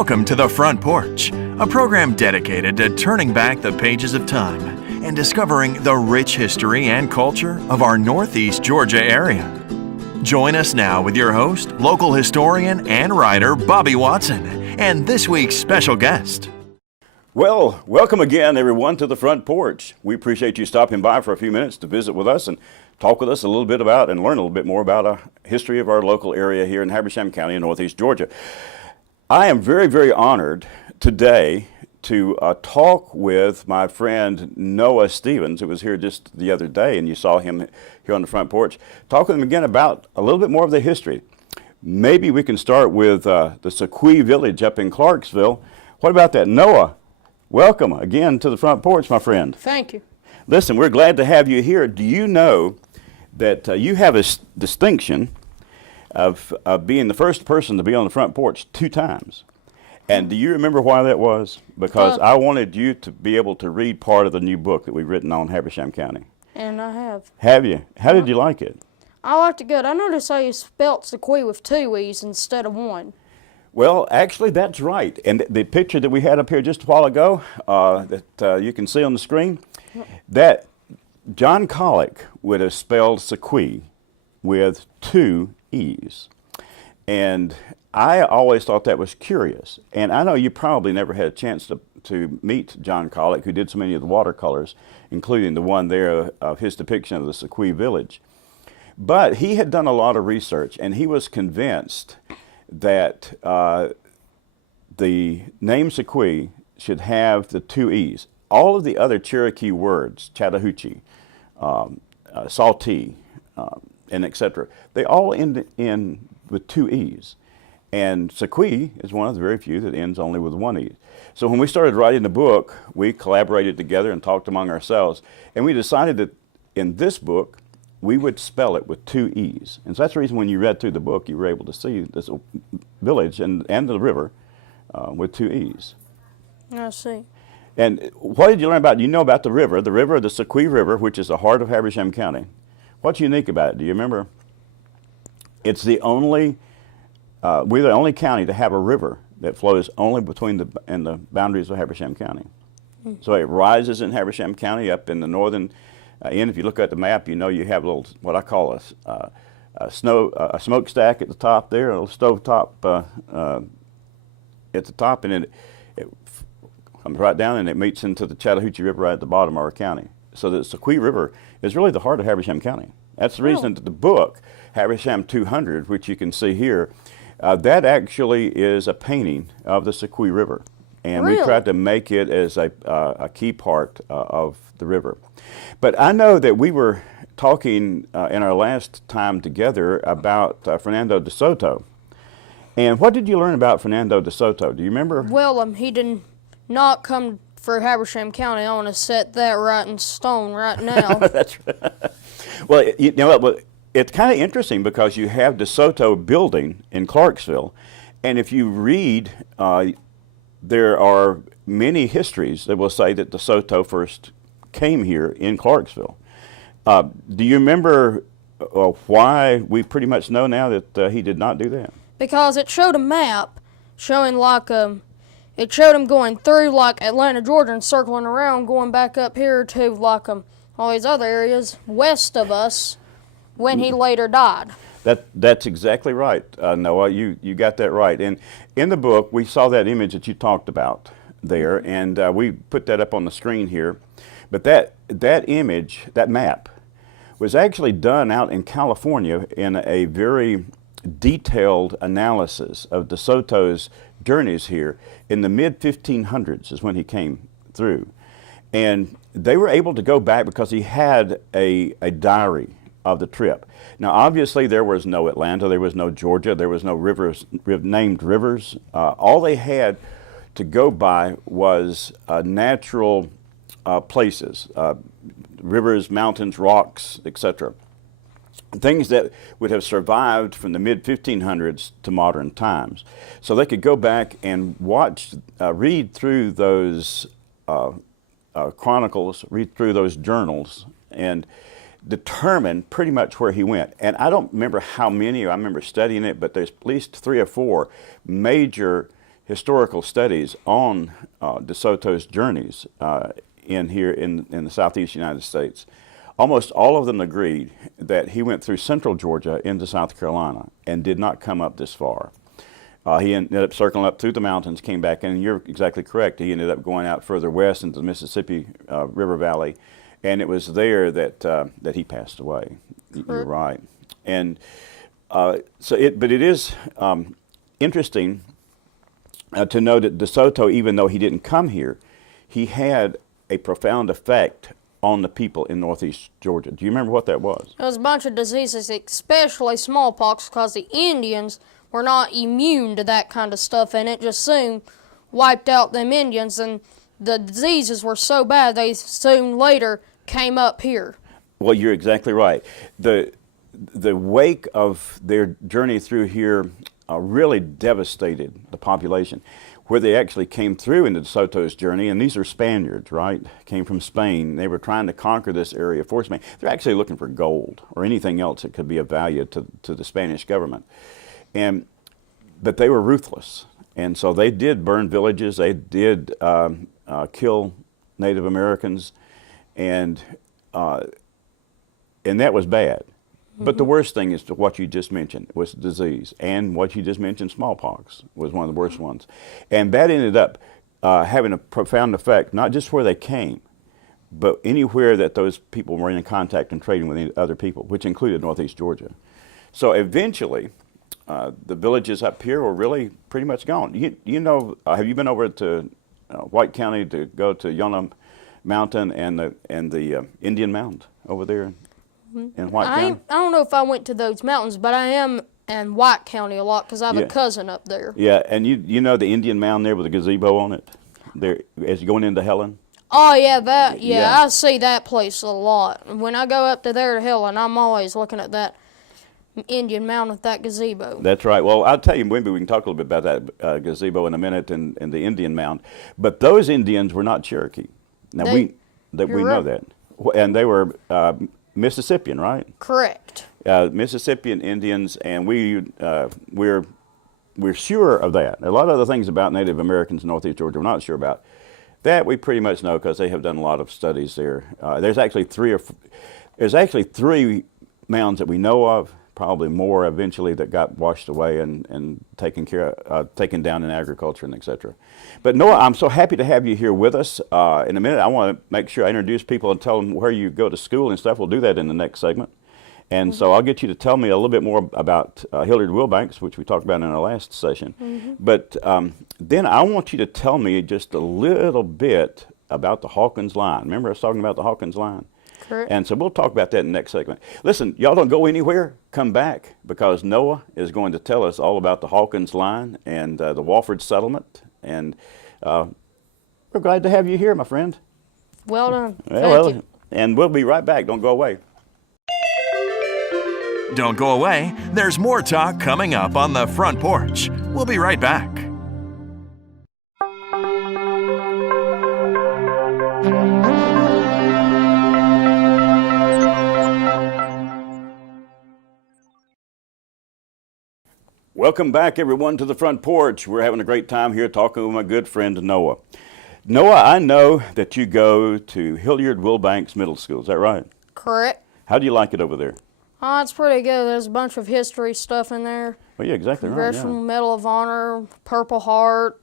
Welcome to The Front Porch, a program dedicated to turning back the pages of time and discovering the rich history and culture of our Northeast Georgia area. Join us now with your host, local historian and writer Bobby Watson, and this week's special guest. Well, welcome again, everyone, to The Front Porch. We appreciate you stopping by for a few minutes to visit with us and talk with us a little bit about and learn a little bit more about a history of our local area here in Habersham County in Northeast Georgia. I am very, very honored today to talk with my friend Noah Stevens, who was here just the other day, and you saw him here on the front porch. Talk with him again about a little bit more of the history. Maybe we can start with the Sequoia Village up in Clarksville. What about that? Noah, welcome again to the front porch, my friend. Thank you. Listen, we're glad to have you here. Do you know that you have a distinction of being the first person to be on the front porch 2 times? And do you remember why that was? Because I wanted you to be able to read part of the new book that we've written on Habersham County. And I have. Have you? How did you like it? I liked it good. I noticed how you spelt Sequoia with 2 E's instead of 1. Well, actually, that's right. And the picture that we had up here just a while ago that you can see on the screen, that John Colick would have spelled Sequoia with 2 E's. And I always thought that was curious. And I know you probably never had a chance to meet John Colick, who did so many of the watercolors, including the one there of his depiction of the Sequoia Village. But he had done a lot of research, and he was convinced that the name Sequoia should have the 2 E's. All of the other Cherokee words, Chattahoochee, Saltee, and etc., they all end in with 2 E's. And Sequoia is one of the very few that ends only with 1 E. So when we started writing the book, we collaborated together and talked among ourselves, and we decided that in this book, we would spell it with 2 E's. And so that's the reason when you read through the book, you were able to see this village and the river with 2 E's. I see. And what did you learn about? You know about the river, the Sequoia River, which is the heart of Habersham County. What's unique about it? Do you remember? It's the only, we're the only county to have a river that flows only between the boundaries of Habersham County. So it rises in Habersham County up in the northern end. If you look at the map, you know you have a little, what I call a smokestack at the top there, a little stove top at the top, and then it comes right down and it meets into the Chattahoochee River right at the bottom of our county. So the Sequoia River is really the heart of Habersham County. That's the reason that the book, Habersham 200, which you can see here, that actually is a painting of the Sequoia River. And we tried to make it as a key part of the river. But I know that we were talking in our last time together about Fernando de Soto. And what did you learn about Fernando de Soto? Do you remember? Well, he did not come for Habersham County. I want to set that right in stone right now. That's right. Well, you know what? It's kind of interesting because you have De Soto building in Clarksville, and if you read, there are many histories that will say that De Soto first came here in Clarksville. Do you remember why we pretty much know now that he did not do that? Because it showed a map showing it showed him going through like Atlanta, Georgia, and circling around, going back up here to like all these other areas west of us when he later died. That's exactly right, Noah. You got that right. And in the book, we saw that image that you talked about there, and we put that up on the screen here. But that image, that map, was actually done out in California in a very detailed analysis of De Soto's journeys here in the mid-1500s is when he came through. And they were able to go back because he had a diary of the trip. Now, obviously, there was no Atlanta, there was no Georgia, there was no rivers, named rivers. All they had to go by was natural places, rivers, mountains, rocks, etc. Things that would have survived from the mid-1500s to modern times. So they could go back and watch, read through those chronicles, read through those journals, and determine pretty much where he went. And I don't remember how many, I remember studying it, but there's at least 3 or 4 major historical studies on DeSoto's journeys in the southeast United States, almost all of them agreed that he went through central Georgia into South Carolina and did not come up this far. He ended up circling up through the mountains, came back, and you're exactly correct. He ended up going out further west into the Mississippi River Valley, and it was there that he passed away. You're right. And but it is interesting to know that DeSoto, even though he didn't come here, he had a profound effect on the people in northeast Georgia. Do you remember what that was? There was a bunch of diseases, especially smallpox, because the Indians were not immune to that kind of stuff, and it just soon wiped out them Indians, and the diseases were so bad they soon later came up here. Well, you're exactly right. The wake of their journey through here really devastated the population. Where they actually came through into DeSoto's journey, and these are Spaniards, right? Came from Spain. They were trying to conquer this area for Spain. They're actually looking for gold or anything else that could be of value to the Spanish government. But they were ruthless, and so they did burn villages. They did kill Native Americans, and that was bad. But the worst thing is what you just mentioned was disease, and what you just mentioned, smallpox, was one of the worst ones. And that ended up having a profound effect, not just where they came, but anywhere that those people were in contact and trading with other people, which included northeast Georgia. So eventually, the villages up here were really pretty much gone. You know, have you been over to White County to go to Yonah Mountain and the Indian Mound over there? In White County? I don't know if I went to those mountains, but I am in White County a lot because I have a cousin up there. Yeah, and you know the Indian Mound there with the gazebo on it, there as you're going into Helen. Oh yeah, I see that place a lot. When I go up to there to Helen, I'm always looking at that Indian Mound with that gazebo. That's right. Well, I'll tell you, maybe we can talk a little bit about that gazebo in a minute and the Indian Mound. But those Indians were not Cherokee. Now we know that, and they were Mississippian, right? Correct. Mississippian Indians, and we're sure of that. A lot of the things about Native Americans in northeast Georgia we're not sure about. That we pretty much know because they have done a lot of studies there. There's actually three mounds that we know of, probably more eventually, that got washed away and taken down in agriculture and etc. But Noah, I'm so happy to have you here with us. In a minute, I want to make sure I introduce people and tell them where you go to school and stuff. We'll do that in the next segment. And so I'll get you to tell me a little bit more about Hilliard Wilbanks, which we talked about in our last session. But then I want you to tell me just a little bit about the Hawkins Line. Remember I was talking about the Hawkins Line? Correct. And so we'll talk about that in the next segment. Listen, y'all don't go anywhere. Come back, because Noah is going to tell us all about the Hawkins Line and the Wofford Settlement. And we're glad to have you here, my friend. Well done. Thank you. And we'll be right back. Don't go away. Don't go away. There's more talk coming up on the front porch. We'll be right back. Welcome back, everyone, to the front porch. We're having a great time here talking with my good friend Noah. Noah, I know that you go to Hilliard Wilbanks Middle School. Is that right? Correct. How do you like it over there? Oh, it's pretty good. There's a bunch of history stuff in there. Well, yeah, exactly right. Congressional Medal of Honor, Purple Heart,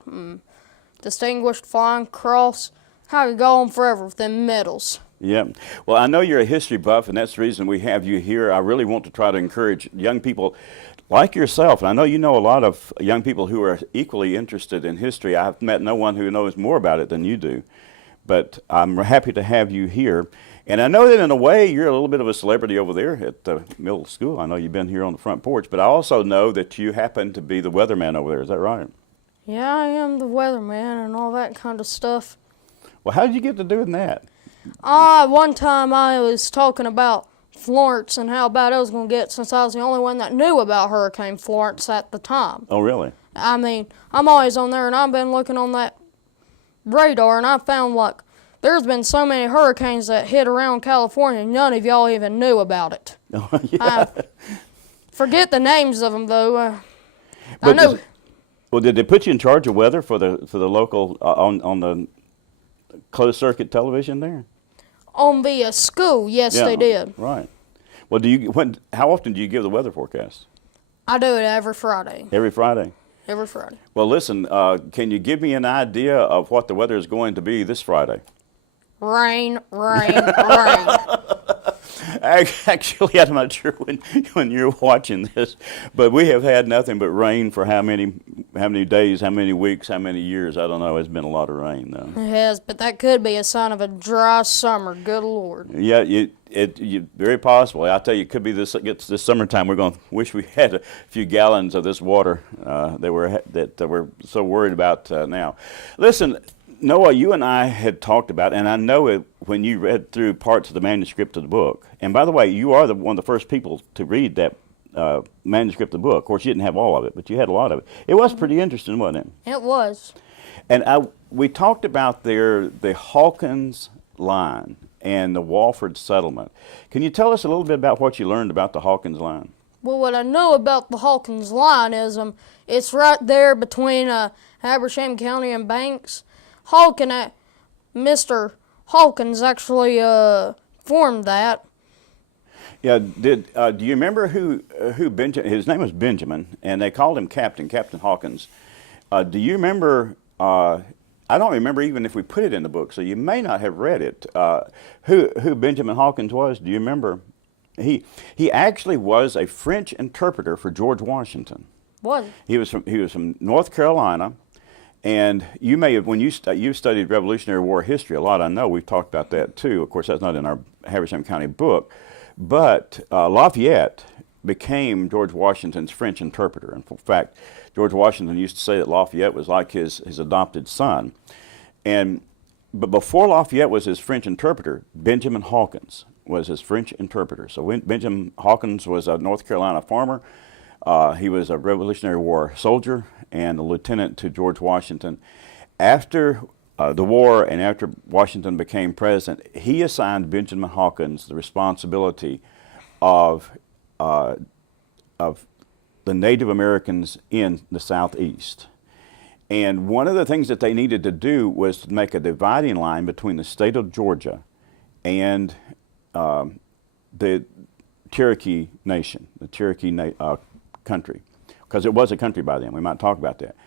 Distinguished Flying Cross. I could go on forever with them medals. Yeah. Well, I know you're a history buff, and that's the reason we have you here. I really want to try to encourage young people like yourself, and I know you know a lot of young people who are equally interested in history. I've met no one who knows more about it than you do, but I'm happy to have you here. And I know that in a way you're a little bit of a celebrity over there at the middle school. I know you've been here on the front porch, but I also know that you happen to be the weatherman over there. Is that right? Yeah, I am the weatherman and all that kind of stuff. Well, how did you get to doing that? One time I was talking about Florence and how bad it was going to get, since I was the only one that knew about Hurricane Florence at the time. Oh, really? I mean, I'm always on there, and I've been looking on that radar, and I found, like, there's been so many hurricanes that hit around California, none of y'all even knew about it. Oh, yeah. Forget the names of them, though. I know. Well, did they put you in charge of weather for the local on the closed circuit television there? On the school, yes, they did. Right. Well, how often do you give the weather forecast? I do it every Friday. Every Friday. Every Friday. Well, listen, can you give me an idea of what the weather is going to be this Friday? Rain, rain, rain. Actually, I'm not sure when you're watching this, but we have had nothing but rain for how many days, how many weeks, how many years? I don't know. It's been a lot of rain, though. It has, but that could be a sign of a dry summer. Good Lord. Yeah, very possibly. I tell you, it could be this summertime. We're going to wish we had a few gallons of this water that we're so worried about now. Listen, Noah, you and I had talked about, and I know it when you read through parts of the manuscript of the book. And by the way, you are one of the first people to read that manuscript of the book. Of course, you didn't have all of it, but you had a lot of it. It was pretty interesting, wasn't it? It was. And we talked about the Hawkins line and the Walford settlement. Can you tell us a little bit about what you learned about the Hawkins line? Well, what I know about the Hawkins line is it's right there between Habersham County and Banks. Mr. Hawkins actually formed that. Yeah, do you remember who Benjamin? His name was Benjamin, and they called him Captain Hawkins. Do you remember? I don't remember even if we put it in the book, so you may not have read it. Who Benjamin Hawkins was? Do you remember? He actually was a French interpreter for George Washington. Was he was from North Carolina. And you may have, when you studied Revolutionary War history a lot, I know we've talked about that too. Of course, that's not in our Habersham County book. But Lafayette became George Washington's French interpreter. In fact, George Washington used to say that Lafayette was like his adopted son. But before Lafayette was his French interpreter, Benjamin Hawkins was his French interpreter. So Benjamin Hawkins was a North Carolina farmer. He was a Revolutionary War soldier and a lieutenant to George Washington. After the war and after Washington became president, he assigned Benjamin Hawkins the responsibility of the Native Americans in the Southeast. And one of the things that they needed to do was to make a dividing line between the state of Georgia and the Cherokee Nation, the Cherokee country, because it was a country by then. We might talk about that.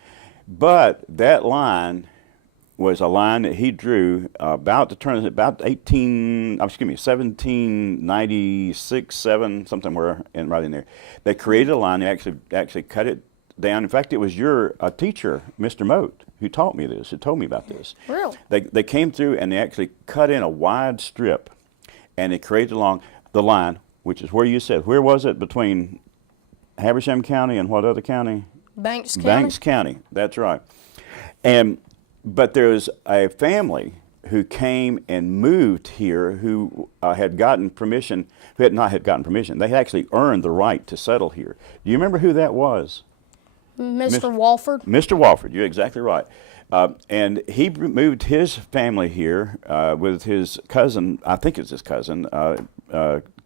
But that line was a line that he drew about 1796, 7, somewhere right in there. They created a line. They actually cut it down. In fact, it was your teacher, Mr. Moat, who taught me this, who told me about this. Really? They came through and they actually cut in a wide strip, and they created along the line, which is where you said, where was it between Habersham County and what other county? Banks County. Banks County, that's right. But there's a family who came and moved here who had gotten permission, who had not had gotten permission. They had actually earned the right to settle here. Do you remember who that was? Mr. Walford. Mr. Walford, you're exactly right. And he moved his family here with his cousin, I think it's his cousin,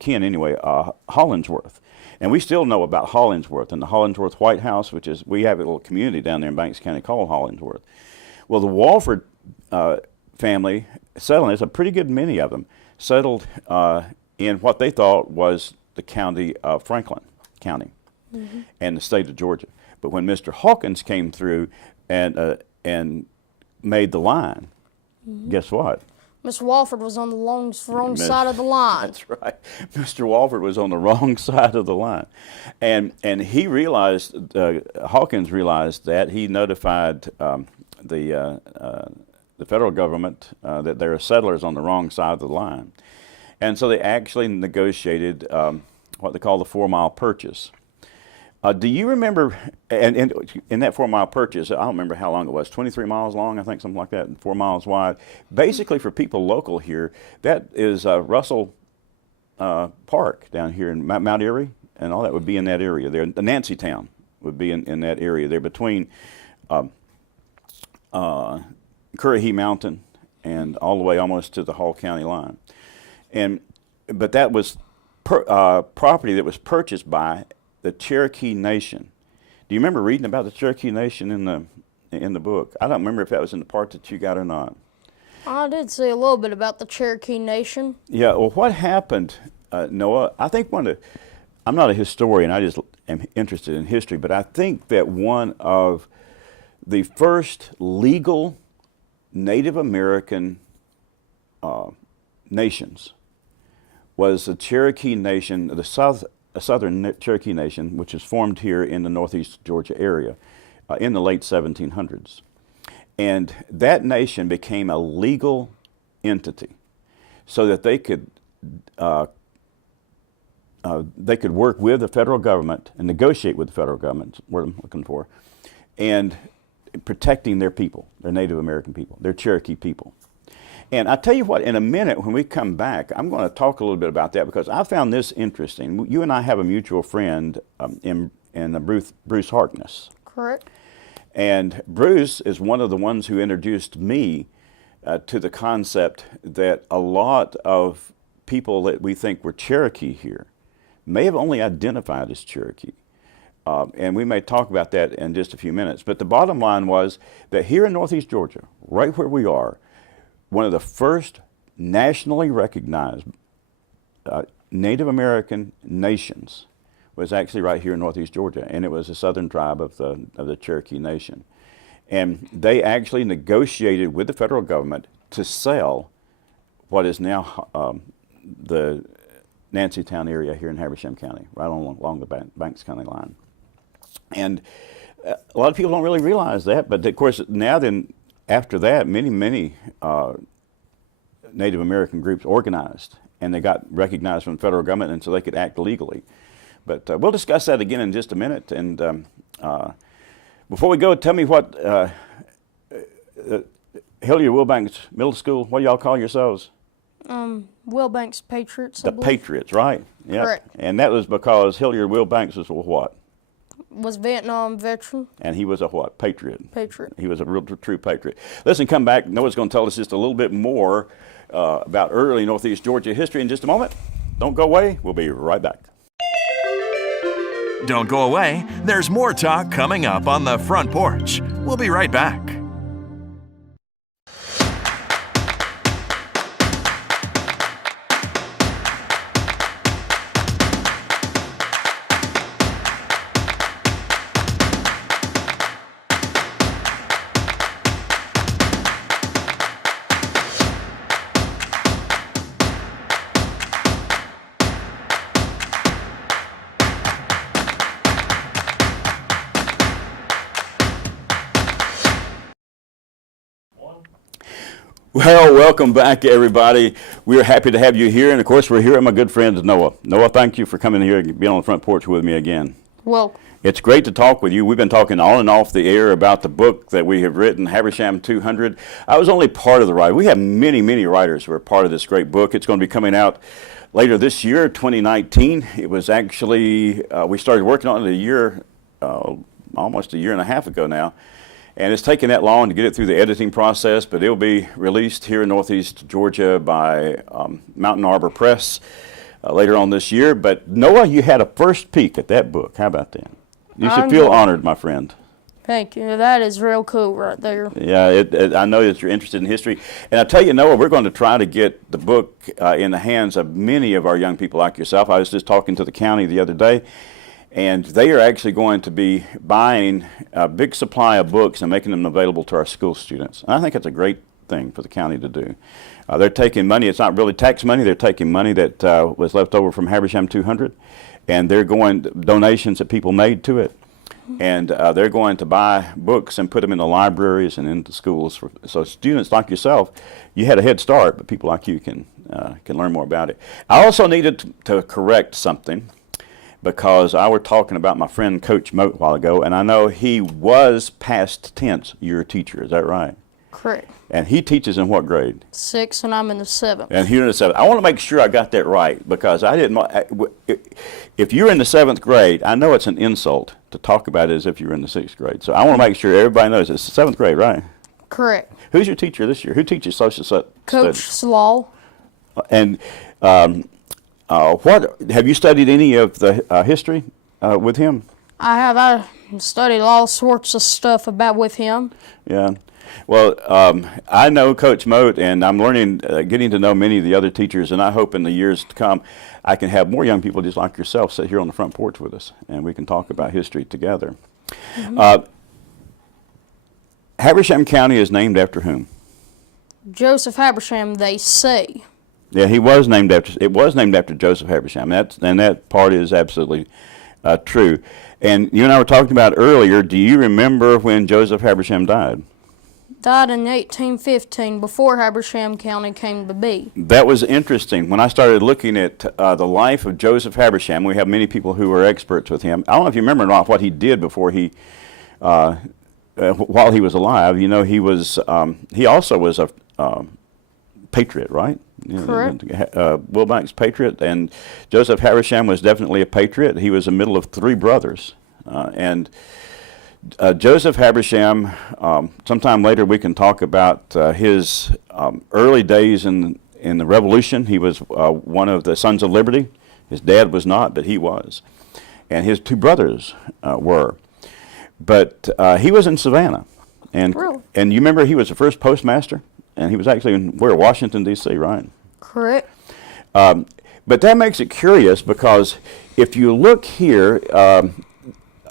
Ken anyway, Hollingsworth. And we still know about Hollingsworth and the Hollingsworth White House, which is, we have a little community down there in Banks County called Hollingsworth. Well, the Walford family settled, there's a pretty good many of them, settled in what they thought was the county of Franklin County and the state of Georgia. But when Mr. Hawkins came through and made the line, guess what? Mr. Walford was on the wrong side of the line. That's right. Mr. Walford was on the wrong side of the line. And he realized, Hawkins realized that. He notified the federal government that there are settlers on the wrong side of the line. And so they actually negotiated what they call the 4-mile purchase. Do you remember, and in that 4-mile purchase, I don't remember how long it was, 23 miles long, I think, something like that, and 4 miles wide. Basically, for people local here, that is Russell Park down here in Mount Airy, and all that would be in that area there. The Nancy Town would be in that area there between Currahee Mountain and all the way almost to the Hall County line. But that was property that was purchased by the Cherokee Nation. Do you remember reading about the Cherokee Nation in the book? I don't remember if that was in the part that you got or not. I did see a little bit about the Cherokee Nation. Yeah, well, what happened, Noah, I think I'm not a historian, I just am interested in history, but I think that one of the first legal Native American nations was the Cherokee Nation, the Southern Cherokee Nation, which is formed here in the northeast Georgia area in the late 1700s. And that nation became a legal entity so that they could work with the federal government and negotiate with the federal government, what I'm looking for, and protecting their people, their Native American people, their Cherokee people. And I tell you what, in a minute when we come back, I'm going to talk a little bit about that because I found this interesting. You and I have a mutual friend in Bruce Harkness. Correct. And Bruce is one of the ones who introduced me to the concept that a lot of people that we think were Cherokee here may have only identified as Cherokee. And we may talk about that in just a few minutes. But the bottom line was that here in northeast Georgia, right where we are, one of the first nationally recognized Native American nations was actually right here in northeast Georgia, and it was a southern tribe of the Cherokee Nation. And they actually negotiated with the federal government to sell what is now the Nancytown area here in Habersham County, right along the Banks County line. And a lot of people don't really realize that, but of course now then, after that, many Native American groups organized, and they got recognized from the federal government, and so they could act legally. But we'll discuss that again in just a minute. And before we go, tell me what Hilliard Wilbanks Middle School, what do y'all call yourselves? Wilbanks Patriots. The Patriots, right? Yeah. Correct. And that was because Hilliard Wilbanks was a what? Was Vietnam veteran. And he was a what? Patriot. Patriot. He was a real true patriot. Listen, come back. Noah's going to tell us just a little bit more about early northeast Georgia history in just a moment. Don't go away. We'll be right back. Don't go away. There's more talk coming up on the front porch. We'll be right back. Well, welcome back, everybody. We're happy to have you here, and of course, we're here with my good friend Noah. Noah, thank you for coming here and being on the front porch with me again. Well, it's great to talk with you. We've been talking on and off the air about the book that we have written, Habersham 200. I was only part of the writer. We have many writers who are part of this great book. It's going to be coming out later this year, 2019. It was actually, we started working on it almost a year and a half ago now. And it's taken that long to get it through the editing process, but it'll be released here in northeast Georgia by Mountain Arbor Press later on this year. But Noah, you had a first peek at that book. How about that? You should feel honored, my friend. Thank you. That is real cool right there. Yeah, I know that you're interested in history. And I tell you, Noah, we're going to try to get the book in the hands of many of our young people like yourself. I was just talking to the county the other day, and they are actually going to be buying a big supply of books and making them available to our school students. And I think it's a great thing for the county to do. They're taking money, it's not really tax money, they're taking money that was left over from Habersham 200, and they're going, donations that people made to it, and they're going to buy books and put them in the libraries and into schools. So students like yourself, you had a head start, but people like you can learn more about it. I also needed to correct something, because I were talking about my friend Coach Moat a while ago, and I know he was past tense your teacher. Is that right? Correct. And he teaches in what grade? 6, and I'm in the 7th. And here in the 7th. I want to make sure I got that right, because I didn't. If you're in the 7th grade, I know it's an insult to talk about it as if you're in the 6th grade. So I want to make sure everybody knows it's the 7th grade, right? Correct. Who's your teacher this year? Who teaches social studies? Coach Slaw. And what have you studied any of the history with him? I have. I studied all sorts of stuff about with him. Yeah. Well, I know Coach Moat, and I'm learning, getting to know many of the other teachers, and I hope in the years to come I can have more young people just like yourself sit here on the front porch with us, and we can talk about history together. Mm-hmm. Habersham County is named after whom? Joseph Habersham, they say. Yeah, it was named after Joseph Habersham, and that part is absolutely true. And you and I were talking about earlier, do you remember when Joseph Habersham died? Died in 1815, before Habersham County came to be. That was interesting. When I started looking at the life of Joseph Habersham, we have many people who are experts with him. I don't know if you remember or not what he did before while he was alive. You know, he also was a patriot, right? Correct. Wilbanks patriot, and Joseph Habersham was definitely a patriot. He was the middle of three brothers, and Joseph Habersham, sometime later we can talk about his early days in the Revolution. He was one of the Sons of Liberty. His dad was not, but he was. And his two brothers were. But he was in Savannah. And Really? And you remember he was the first postmaster? And he was actually in Washington, D.C., right? Correct. But that makes it curious because if you look here,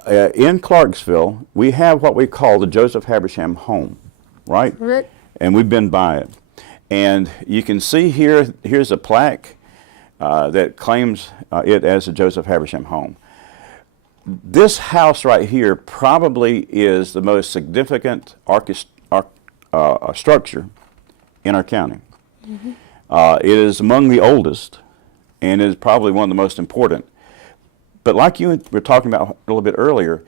in Clarksville, we have what we call the Joseph Habersham home, right? Correct. And we've been by it. And you can see here's a plaque that claims it as the Joseph Habersham home. This house right here probably is the most significant structure in our county. Mm-hmm. It is among the oldest, and is probably one of the most important. But like you were talking about a little bit earlier,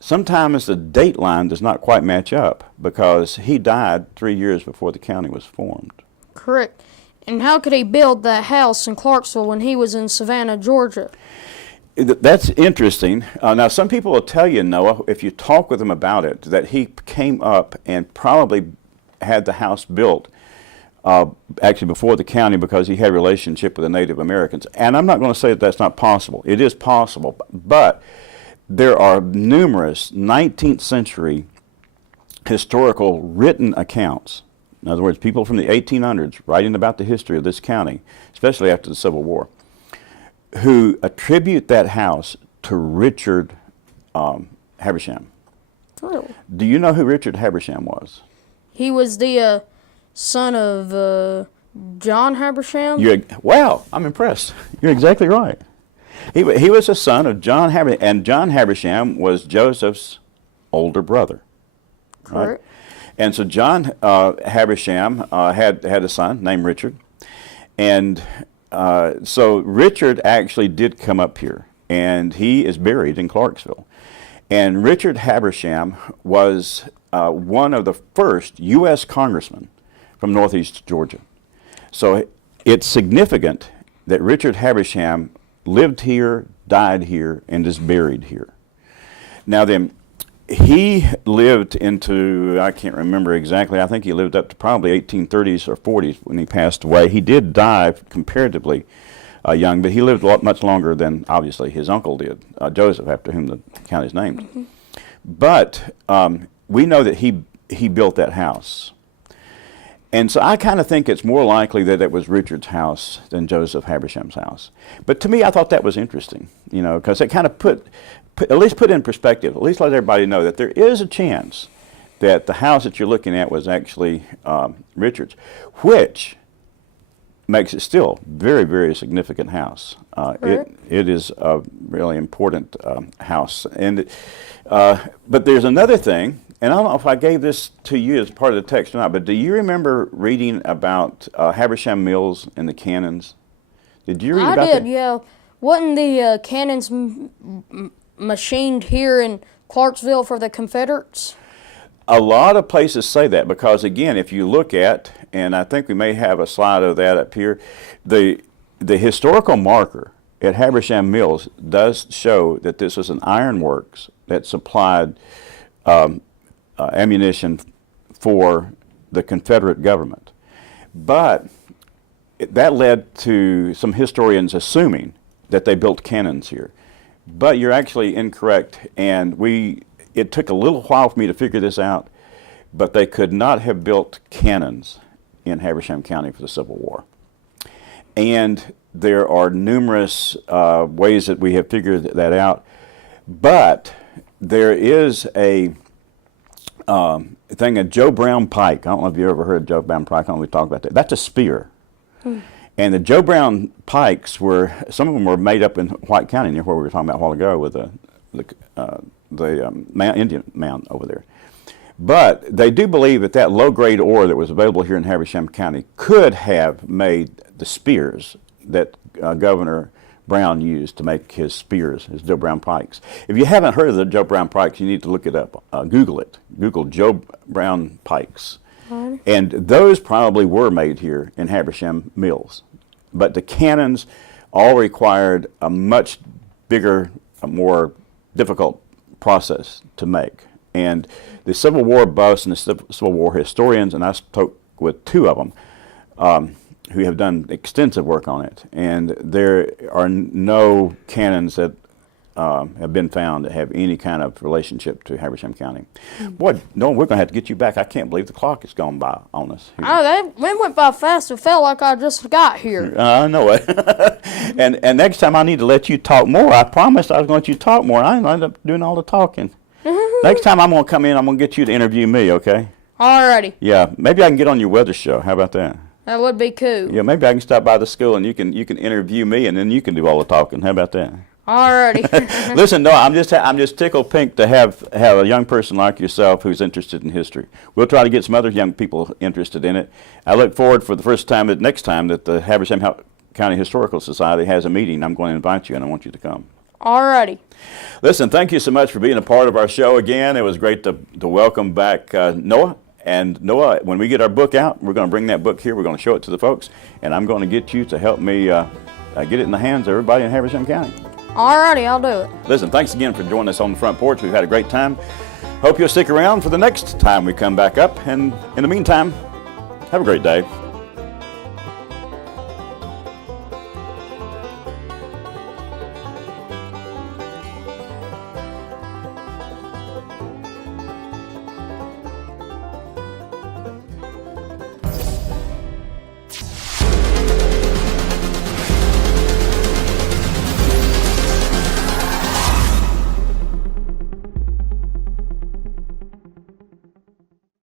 sometimes the date line does not quite match up because he died 3 years before the county was formed. Correct. And how could he build that house in Clarksville when he was in Savannah, Georgia? That's interesting. Now, some people will tell you, Noah, if you talk with him about it, that he came up and probably had the house built actually before the county because he had a relationship with the Native Americans. And I'm not going to say that that's not possible. It is possible. But there are numerous 19th century historical written accounts. In other words, people from the 1800s writing about the history of this county, especially after the Civil War, who attribute that house to Richard Habersham. Really? Do you know who Richard Habersham was? He was the son of John Habersham. Wow, I'm impressed. You're exactly right. He was a son of John Habersham, and John Habersham was Joseph's older brother. Correct. Right? And so John Habersham had a son named Richard, and so Richard actually did come up here, and he is buried in Clarksville. And Richard Habersham was one of the first U.S. congressmen from Northeast Georgia. So it's significant that Richard Habersham lived here, died here, and is buried here. Now then, he lived into, I can't remember exactly, I think he lived up to probably 1830s or 40s when he passed away. He did die comparatively young, but he lived much longer than, obviously, his uncle did, Joseph, after whom the county is named. Mm-hmm. But we know that he built that house. And so I kind of think it's more likely that it was Richard's house than Joseph Habersham's house. But to me, I thought that was interesting, you know, because it kind of at least put in perspective, at least let everybody know that there is a chance that the house that you're looking at was actually Richard's, which makes it still very, very significant house. It is a really important house. And but there's another thing, and I don't know if I gave this to you as part of the text or not, but do you remember reading about Habersham Mills and the cannons? Did you read about that? I did, yeah. Wasn't the cannons machined here in Clarksville for the Confederates? A lot of places say that because, again, if you look at, and I think we may have a slide of that up here, the historical marker at Habersham Mills does show that this was an ironworks that supplied ammunition for the Confederate government. But that led to some historians assuming that they built cannons here. But you're actually incorrect, and it took a little while for me to figure this out, but they could not have built cannons in Habersham County for the Civil War. And there are numerous ways that we have figured that out, but there is a thing, a Joe Brown pike. I don't know if you ever heard of Joe Brown pike. I don't know if we talked about that. That's a spear. And the Joe Brown pikes some of them were made up in White County, near where we were talking about a while ago with the Indian mound over there. But they do believe that low-grade ore that was available here in Habersham County could have made the spears that Governor Brown used to make his spears, his Joe Brown pikes. If you haven't heard of the Joe Brown pikes, you need to look it up. Google it. Google Joe Brown pikes. And those probably were made here in Habersham Mills. But the cannons all required a much bigger, a more difficult process to make. And the Civil War buffs and the Civil War historians, and I spoke with two of them, who have done extensive work on it. And there are no cannons that have been found that have any kind of relationship to Habersham County. Boy, no, we're going to have to get you back. I can't believe the clock has gone by on us here. Oh, they went by fast. It felt like I just got here. I know it. and next time I need to let you talk more. I promised I was going to let you talk more. I ended up doing all the talking. Next time I'm going to come in, I'm going to get you to interview me, okay? Alrighty. Yeah, maybe I can get on your weather show. How about that? That would be cool. Yeah, maybe I can stop by the school and you can interview me, and then you can do all the talking. How about that? Alrighty. Listen, no, I'm just tickled pink to have a young person like yourself who's interested in history. We'll try to get some other young people interested in it. I look forward for the first time next time that the Habersham County Historical Society has a meeting. I'm going to invite you, and I want you to come. Alrighty. Listen, thank you so much for being a part of our show again. It was great to welcome back Noah. And Noah, when we get our book out, we're going to bring that book here. We're going to show it to the folks, and I'm going to get you to help me get it in the hands of everybody in Habersham County. Alrighty, I'll do it. Listen, thanks again for joining us on the Front Porch. We've had a great time. Hope you'll stick around for the next time we come back up. And in the meantime, have a great day.